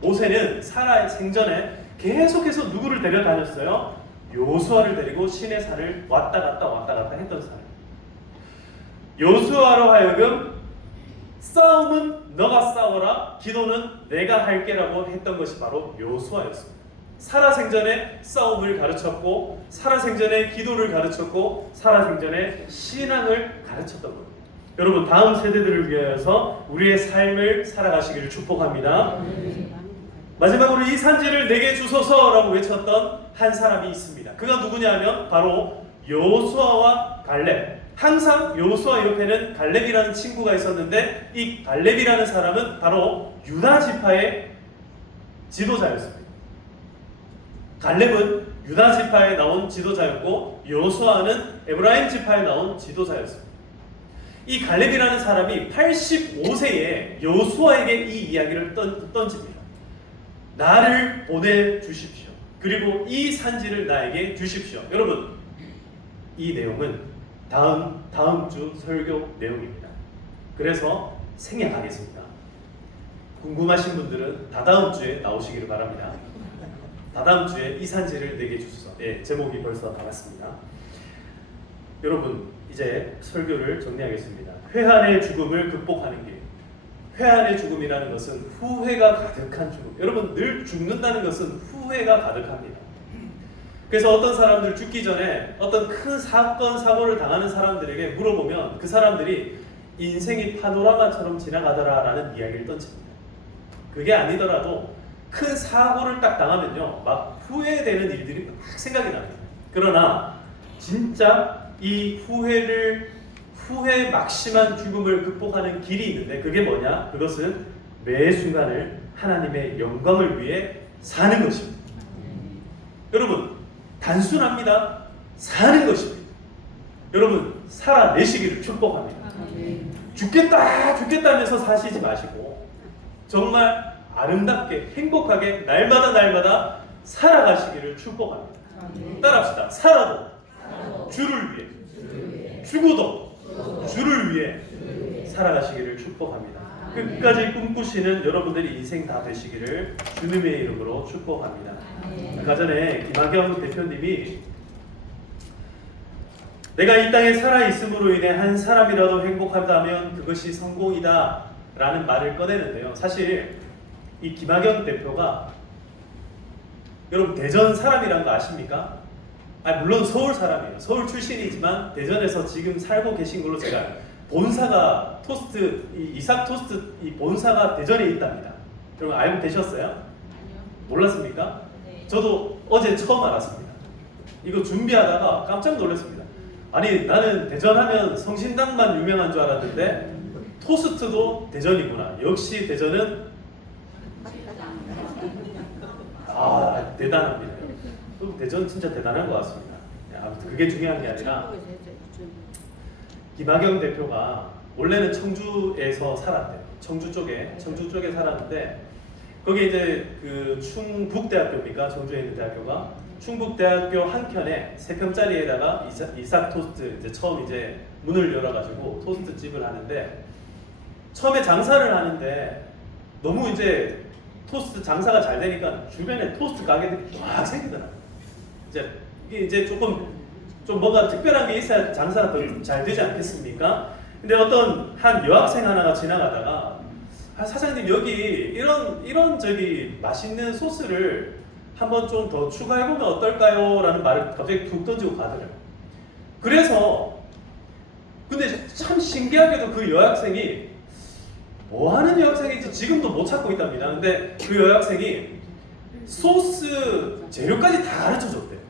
모세는 살아 생전에 계속해서 누구를 데려다녔어요? 여호수아를 데리고 시내 산을 왔다 갔다 했던 사람. 여호수아로 하여금 싸움은 너가 싸워라, 기도는 내가 할게라고 했던 것이 바로 여호수아였습니다. 살아생전에 싸움을 가르쳤고, 살아생전에 기도를 가르쳤고, 살아생전에 신앙을 가르쳤던 겁니다. 여러분, 다음 세대들을 위하여서 우리의 삶을 살아가시기를 축복합니다. 마지막으로 이 산지를 내게 주소서라고 외쳤던 한 사람이 있습니다. 그가 누구냐면 바로 여호수아와 갈렙. 항상 여호수아 옆에는 갈렙이라는 친구가 있었는데 이 갈렙이라는 사람은 바로 유다 지파의 지도자였습니다. 갈렙은 유다 지파에 나온 지도자였고 여호수아는 에브라임 지파에 나온 지도자였습니다. 이 갈렙이라는 사람이 85세에 여호수아에게 이 이야기를 던집니다. 나를 보내주십시오. 그리고 이 산지를 나에게 주십시오. 여러분, 이 내용은 다음 주 설교 내용입니다. 그래서 생략하겠습니다. 궁금하신 분들은 다다음 주에 나오시기를 바랍니다. 다다음 주에 이 산지를 내게 주소서. 예, 제목이 벌써 나왔습니다. 여러분, 이제 설교를 정리하겠습니다. 회한의 죽음을 극복하는 길. 회한의 죽음이라는 것은 후회가 가득한 죽음. 여러분, 늘 죽는다는 것은 후회가 가득합니다. 그래서 어떤 사람들 죽기 전에 어떤 큰 사건, 사고를 당하는 사람들에게 물어보면 그 사람들이 인생이 파노라마처럼 지나가더라라는 이야기를 던집니다. 그게 아니더라도 큰 사고를 딱 당하면요, 막 후회되는 일들이 막 생각이 납니다. 그러나 진짜 이 후회 막심한 죽음을 극복하는 길이 있는데 그게 뭐냐? 그것은 매 순간을 하나님의 영광을 위해 사는 것입니다. 여러분, 단순합니다. 사는 것입니다. 여러분, 살아내시기를 축복합니다. 죽겠다면서 사시지 마시고 정말 아름답게 행복하게 날마다 살아가시기를 축복합니다. 따라합시다. 살아도 주를 위해, 죽어도 주를 위해 살아가시기를 축복합니다. 끝까지 꿈꾸시는 여러분들이 인생 다 되시기를 주님의 이름으로 축복합니다. 아까 전에 김학영 대표님이 내가 이 땅에 살아있음으로 인해 한 사람이라도 행복하다면 그것이 성공이다 라는 말을 꺼내는데요. 사실 이 김학영 대표가 여러분 대전 사람이란 거 아십니까? 물론 서울 사람이에요. 서울 출신이지만 대전에서 지금 살고 계신 걸로 제가 본사가 토스트, 이삭 토스트 이 본사가 대전에 있답니다. 여러분 알고 계셨어요? 아니요. 몰랐습니까? 네. 저도 어제 처음 알았습니다. 이거 준비하다가 깜짝 놀랐습니다. 아니 나는 대전하면 성신당만 유명한 줄 알았는데 토스트도 대전이구나. 역시 대전은 대단합니다. 대전 진짜 대단한 것 같습니다. 아무튼 그게 중요한 게 아니라 김학영 대표가 원래는 청주에서 살았대요. 청주 쪽에 살았는데 거기 이제 그 충북대학교입니까? 청주에 있는 대학교가 충북대학교 한켠에 3평짜리에다가 이삭 토스트 이제 처음 이제 문을 열어가지고 토스트 집을 하는데 처음에 장사를 하는데 너무 이제 토스트 장사가 잘 되니까 주변에 토스트 가게들이 쫙 생기더라고요. 이게 이제 좀 뭔가 특별한 게 있어야 장사가 더 잘 되지 않겠습니까? 근데 어떤 한 여학생 하나가 지나가다가 사장님 여기 이런 저기 맛있는 소스를 한번 좀 더 추가해보면 어떨까요? 라는 말을 갑자기 툭 던지고 가더라고요. 그래서 근데 참 신기하게도 그 여학생이 뭐 하는 여학생인지 지금도 못 찾고 있답니다. 근데 그 여학생이 소스 재료까지 다 가르쳐 줬대요.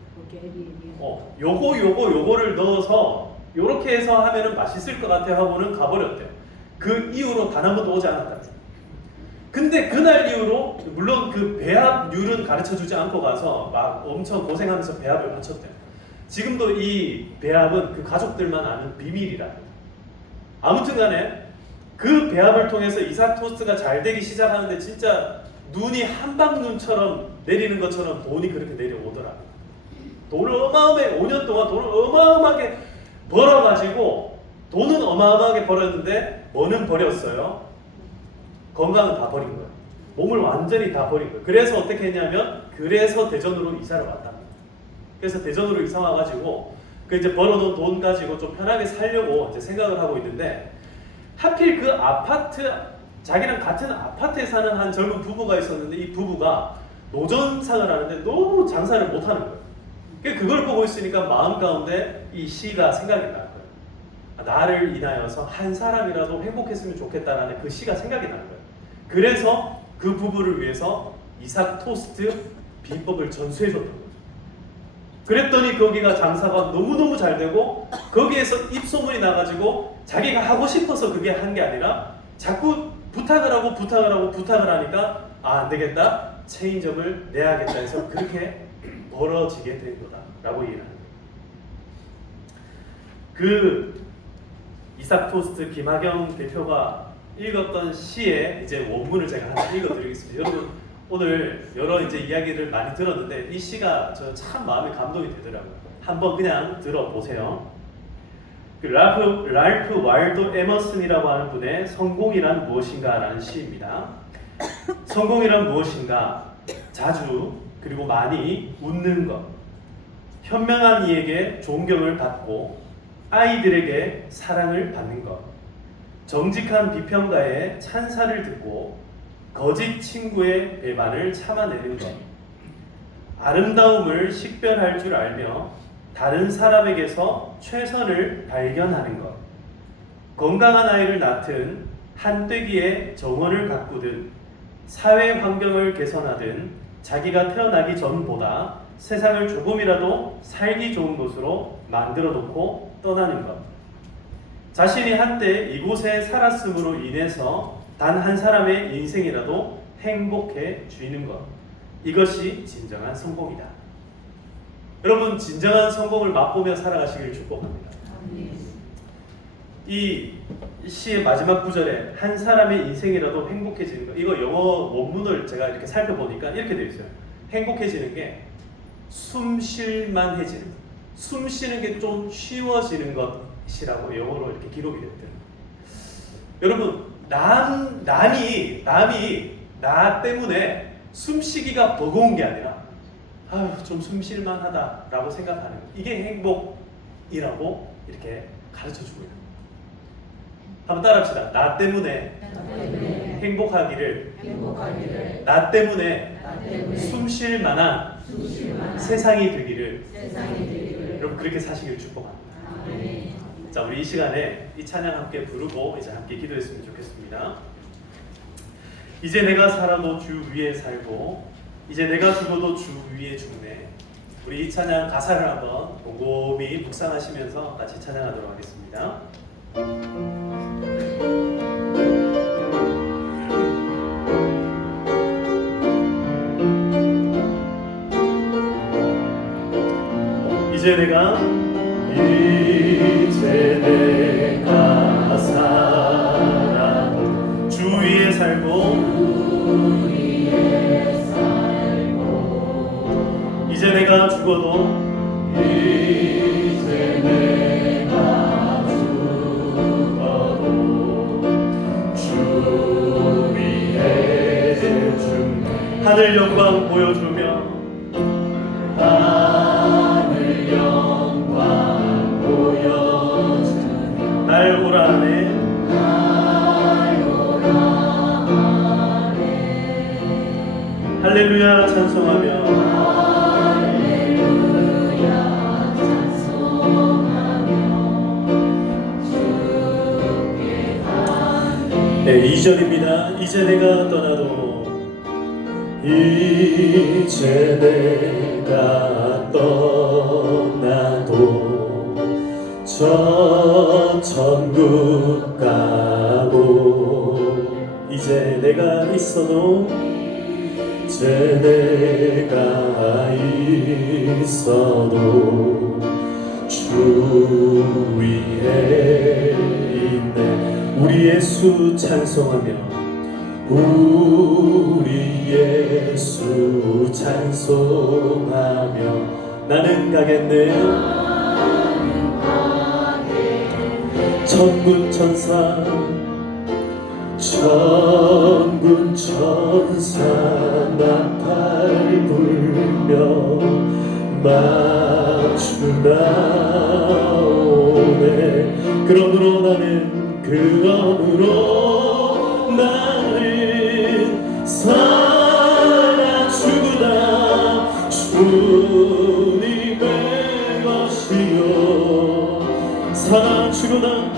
요거를 넣어서 요렇게 해서 하면은 맛있을 것 같아 하고는 가버렸대요. 그 이후로 단 한 번도 오지 않았다. 근데 그날 이후로 물론 그 배합률은 가르쳐주지 않고 가서 막 엄청 고생하면서 배합을 마쳤대요. 지금도 이 배합은 그 가족들만 아는 비밀이라. 아무튼간에 그 배합을 통해서 이삭 토스트가 잘 되기 시작하는데 진짜 눈이 한방눈처럼 내리는 것처럼 돈이 그렇게 내려오더라고요. 돈을 어마어마하게 5년 동안 돈을 어마어마하게 벌어가지고 돈은 어마어마하게 벌었는데 뭐는 버렸어요? 건강은 다 버린 거예요. 몸을 완전히 다 버린 거예요. 그래서 어떻게 했냐면 그래서 대전으로 이사를 왔답니다. 그래서 대전으로 이사 와가지고 그 이제 벌어놓은 돈 가지고 좀 편하게 살려고 이제 생각을 하고 있는데 하필 그 아파트 자기랑 같은 아파트에 사는 한 젊은 부부가 있었는데 이 부부가 노점상을 하는데 너무 장사를 못하는 거예요. 그걸 보고 있으니까 마음 가운데 이 시가 생각이 나는 거예요. 나를 인하여서 한 사람이라도 행복했으면 좋겠다라는 그 시가 생각이 나는 거예요. 그래서 그 부부를 위해서 이삭 토스트 비법을 전수해줬던 거예요. 그랬더니 거기가 장사가 너무너무 잘 되고 거기에서 입소문이 나가지고 자기가 하고 싶어서 그게 한 게 아니라 자꾸 부탁을 하니까 안 되겠다, 체인점을 내야겠다 해서 그렇게 벌어지게 된 거다라고 얘기를 합니다. 그 이삭 토스트 김하경 대표가 읽었던 시의 이제 원문을 제가 하나 읽어드리겠습니다. 여러분 오늘 여러 이제 이야기를 많이 들었는데 이 시가 저 참 마음에 감동이 되더라고요. 한번 그냥 들어보세요. 그 랄프 와일도 에머슨이라고 하는 분의 성공이란 무엇인가 라는 시입니다. 성공이란 무엇인가? 자주 그리고 많이 웃는 것, 현명한 이에게 존경을 받고 아이들에게 사랑을 받는 것, 정직한 비평가의 찬사를 듣고 거짓 친구의 배반을 참아내는 것, 아름다움을 식별할 줄 알며 다른 사람에게서 최선을 발견하는 것, 건강한 아이를 낳든 한떼기의 정원을 가꾸든 사회 환경을 개선하든 자기가 태어나기 전보다 세상을 조금이라도 살기 좋은 곳으로 만들어 놓고 떠나는 것, 자신이 한때 이곳에 살았음으로 인해서 단 한 사람의 인생이라도 행복해지는 것, 이것이 진정한 성공이다. 여러분 진정한 성공을 맛보며 살아가시길 축복합니다. 이 시의 마지막 구절에 한 사람의 인생이라도 행복해지는 것, 이거 영어 원문을 제가 이렇게 살펴보니까 이렇게 되어 있어요. 행복해지는 게 숨쉴만해지는 것, 숨 쉬는 게 좀 쉬워지는 것이라고 영어로 이렇게 기록이 됐대요. 여러분 남이 나 때문에 숨쉬기가 버거운 게 아니라 아유 좀 숨쉴만하다라고 생각하는 것, 이게 행복이라고 이렇게 가르쳐주고 있는 거예요. 한번 따라합시다. 나 때문에 행복하기를, 나 때문에 숨쉴 만한 세상이 되기를 여러분 그렇게 사시길 축복합니다. 자, 우리 이 시간에 이 찬양 함께 부르고 이제 함께 기도했으면 좋겠습니다. 이제 내가 살아도 주 위에 살고 이제 내가 죽어도 주 위에 죽네. 우리 이 찬양 가사를 한번 곰곰이 묵상하시면서 같이 찬양하도록 하겠습니다. 이제 내가 살아도 주 위에 살고 이제 내가 죽어도 주 위에 죽네. 하늘 영광 보여주며 날 오라네. 할렐루야 찬송하며 네, 2절입니다. 이제 내가 떠나도 이제 내가 떠나도 저 천국 가고 이제 내가 있어도 이제 내가 있어도 주 위에 있네. 우리 예수 찬송하며 우리 예수 찬송하며 나는 가겠네. 천군 천사 천군 천사 나팔 불며 맞추나오네. 그러므로 나는 살아 죽으나 주님의 것이요. 살아 죽으나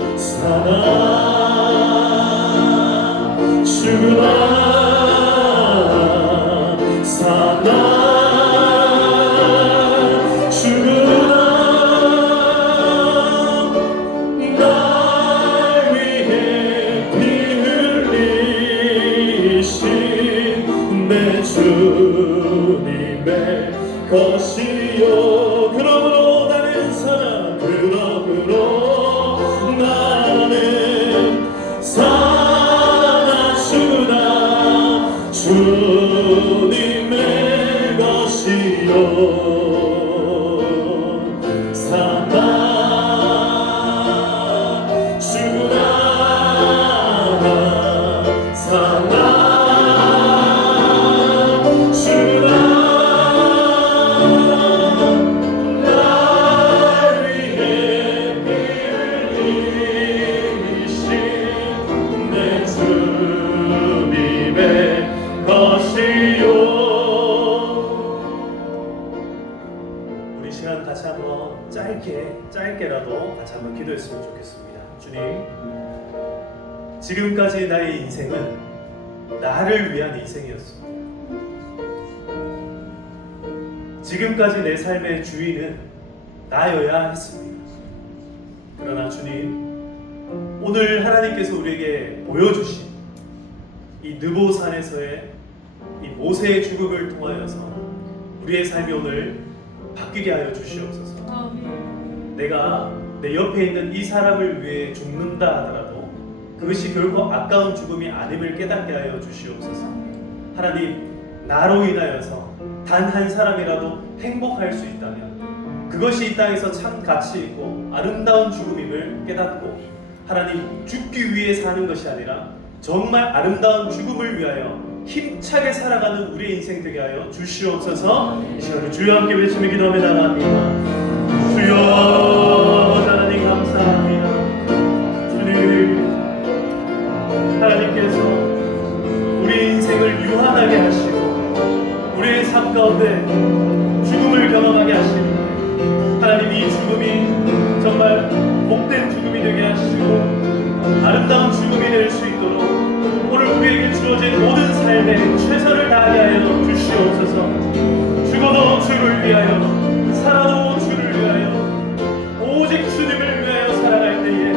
날 위해 피 흘리신 내 주님의 것이요. 그러므로 나는 살아. 그러므로 나는 살아 주나 주님의 것이요. 우리 시간 다시 한번 짧게라도 같이 한번 기도했으면 좋겠습니다. 주님, 지금까지 나의 인생은 나를 위한 인생이었습니다. 지금까지 내 삶의 주인은 나여야 했습니다. 그러나 주님, 오늘 하나님께서 우리에게 보여주신 이 느보산에서의 이 모세의 죽음을 통하여서 우리의 삶이 오늘 바뀌게 하여 주시옵소서. 내가 내 옆에 있는 이 사람을 위해 죽는다 하더라도 그것이 결코 아까운 죽음이 아님을 깨닫게 하여 주시옵소서. 하나님, 나로 인하여서 단 한 사람이라도 행복할 수 있다면 그것이 이 땅에서 참 가치 있고 아름다운 죽음임을 깨닫고 하나님, 죽기 위해 사는 것이 아니라 정말 아름다운 죽음을 위하여 힘차게 살아가는 우리의 인생 되게 하여 주시옵소서. 이 시간에 주여 함께 외치며 기도하며 나갑니다. 주여, 하나님 감사합니다. 주님, 하나님께서 우리의 인생을 유한하게 하시고 우리의 삶 가운데 죽음을 경험하게 하시고 하나님, 이 죽음이 정말 복된 죽음이 되게 하시고 아름다운 죽음이 될 수 있도록 오늘 우리에게 주어진 모든 삶에 최선을 다하게 하여 주시옵소서. 죽어도 주를 위하여 살아도 주를 위하여 오직 주님을 위하여 살아갈 때에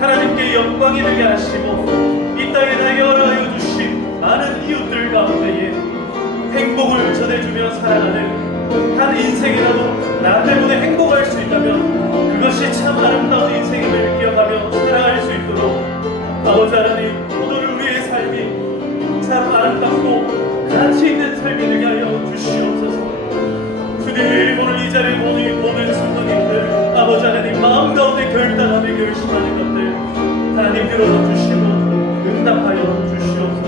하나님께 영광이 되게 하시고 이 땅에 나에게 허락하여 주신 많은 이웃들 가운데에 행복을 전해주며 살아가는 한 인생이라도 나 때문에 행복할 수 있다면 그것이 참 아름다운 인생임을 기억하며 살아갈 수 있도록 아버지 하나님, 오늘 우리의 삶이 참 아름답고 가치 있는 삶이 되게 하여 주시옵소서. 주님, 오늘 이 자리에 모든 성도님들 아버지 하나님, 마음 가운데 결단하며 결심하는 것들 하나님 들어서 주시고 응답하여 주시옵소서.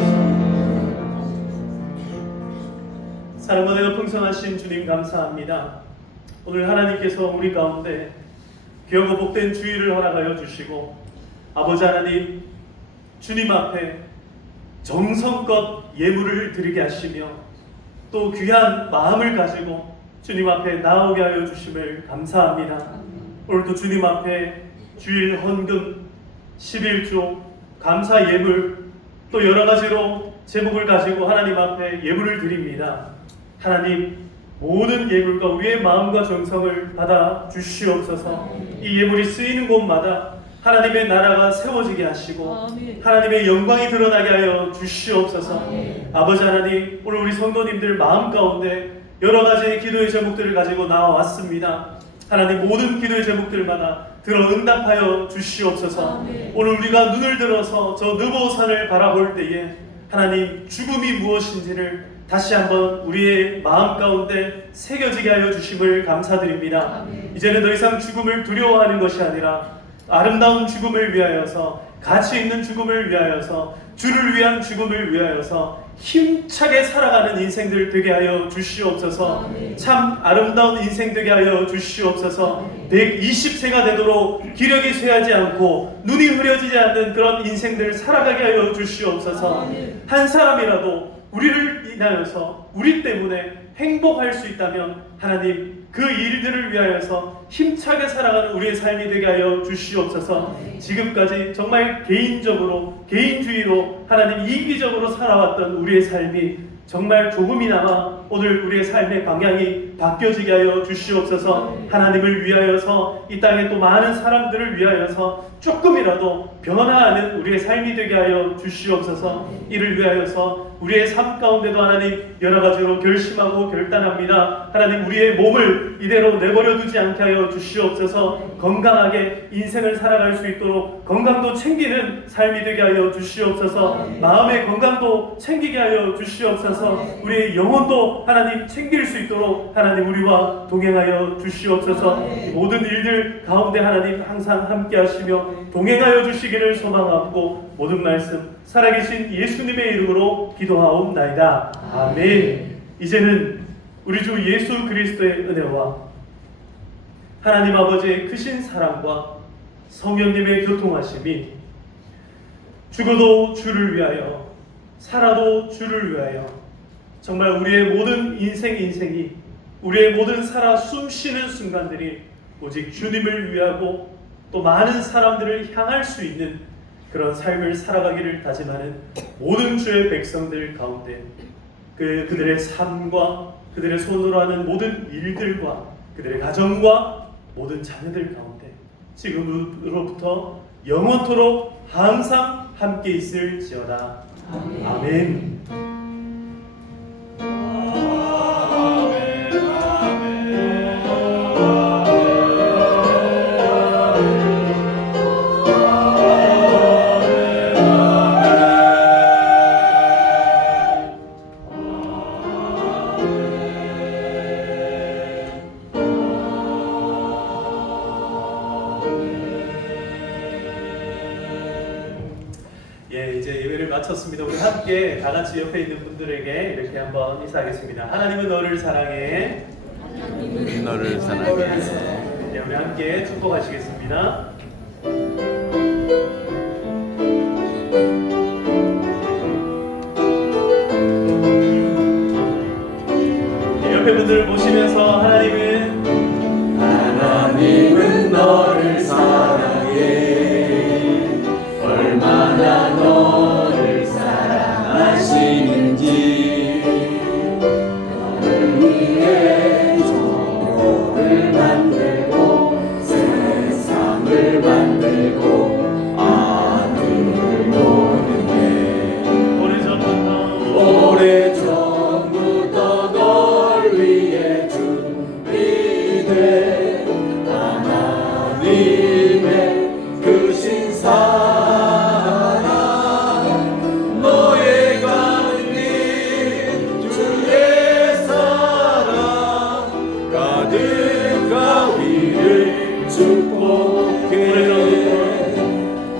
사랑과 풍성하신 주님 감사합니다. 오늘 하나님께서 우리 가운데 귀하고 복된 주의를 허락하여 주시고 아버지 하나님, 주님 앞에 정성껏 예물을 드리게 하시며 또 귀한 마음을 가지고 주님 앞에 나오게 하여 주심을 감사합니다. 오늘도 주님 앞에 주일 헌금, 11조, 감사 예물 또 여러 가지로 제목을 가지고 하나님 앞에 예물을 드립니다. 하나님, 모든 예물과 우리의 마음과 정성을 받아 주시옵소서. 이 예물이 쓰이는 곳마다 하나님의 나라가 세워지게 하시고 하나님의 영광이 드러나게 하여 주시옵소서. 아버지 하나님, 오늘 우리 성도님들 마음 가운데 여러 가지 기도의 제목들을 가지고 나와왔습니다. 하나님, 모든 기도의 제목들마다 들어 응답하여 주시옵소서. 오늘 우리가 눈을 들어서 저 느보산을 바라볼 때에 하나님, 죽음이 무엇인지를 다시 한번 우리의 마음 가운데 새겨지게 하여 주심을 감사드립니다. 이제는 더 이상 죽음을 두려워하는 것이 아니라 아름다운 죽음을 위하여서, 가치 있는 죽음을 위하여서, 주를 위한 죽음을 위하여서 힘차게 살아가는 인생들 되게 하여 주시옵소서. 참 아름다운 인생 되게 하여 주시옵소서. 120세가 되도록 기력이 쇠하지 않고 눈이 흐려지지 않는 그런 인생들 살아가게 하여 주시옵소서. 한 사람이라도 우리를 인하여서, 우리 때문에 행복할 수 있다면 하나님, 그 일들을 위하여서 힘차게 살아가는 우리의 삶이 되게 하여 주시옵소서. 지금까지 정말 개인적으로, 개인주의로 하나님 이기적으로 살아왔던 우리의 삶이 정말 조금이나마 오늘 우리의 삶의 방향이 바뀌어지게 하여 주시옵소서. 하나님을 위하여서, 이 땅에 또 많은 사람들을 위하여서 조금이라도 변화하는 우리의 삶이 되게 하여 주시옵소서. 이를 위하여서 우리의 삶 가운데도 하나님 여러 가지로 결심하고 결단합니다. 하나님, 우리의 몸을 이대로 내버려 두지 않게 하여 주시옵소서. 건강하게 인생을 살아갈 수 있도록 건강도 챙기는 삶이 되게 하여 주시옵소서. 마음의 건강도 챙기게 하여 주시옵소서. 우리의 영혼도 하나님 챙길 수 있도록 하나님 우리와 동행하여 주시옵소서. 모든 일들 가운데 하나님 항상 함께 하시며 동행하여 주시기를 소망하고 모든 말씀 살아계신 예수님의 이름으로 기도하옵나이다. 아멘. 이제는 우리 주 예수 그리스도의 은혜와 하나님 아버지의 크신 사랑과 성령님의 교통하심이 죽어도 주를 위하여, 살아도 주를 위하여, 정말 우리의 모든 인생이, 우리의 모든 살아 숨쉬는 순간들이 오직 주님을 위하고 또 많은 사람들을 향할 수 있는 그런 삶을 살아가기를 다짐하는 모든 주의 백성들 가운데 그들의 삶과 그들의 손으로 하는 모든 일들과 그들의 가정과 모든 자녀들 가운데 지금으로부터 영원토록 항상 함께 있을지어다. 아멘. 이제 예배를 마쳤습니다. 우리 함께 다 같이 옆에 있는 분들에게 이렇게 한번 인사하겠습니다. 하나님은 너를 사랑해. 우리 너를 사랑해. 네, 우리 함께 축복하시겠습니다. 네, 옆에 분들을 보시면서 하나님은 너를 사랑해. 얼마나 너를 사랑하시는지, 너를 위해 천국을 만들고 세상을 만들고 아들을 보내네. 오래전부터 널 위해 준비된 하나님의 크신 사랑, 너의 가는 길 주의 사랑 가득하기를 축복해.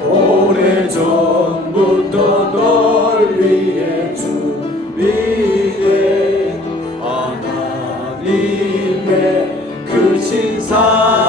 오래전부터 널 위해 준비된 하나님의 크신 사랑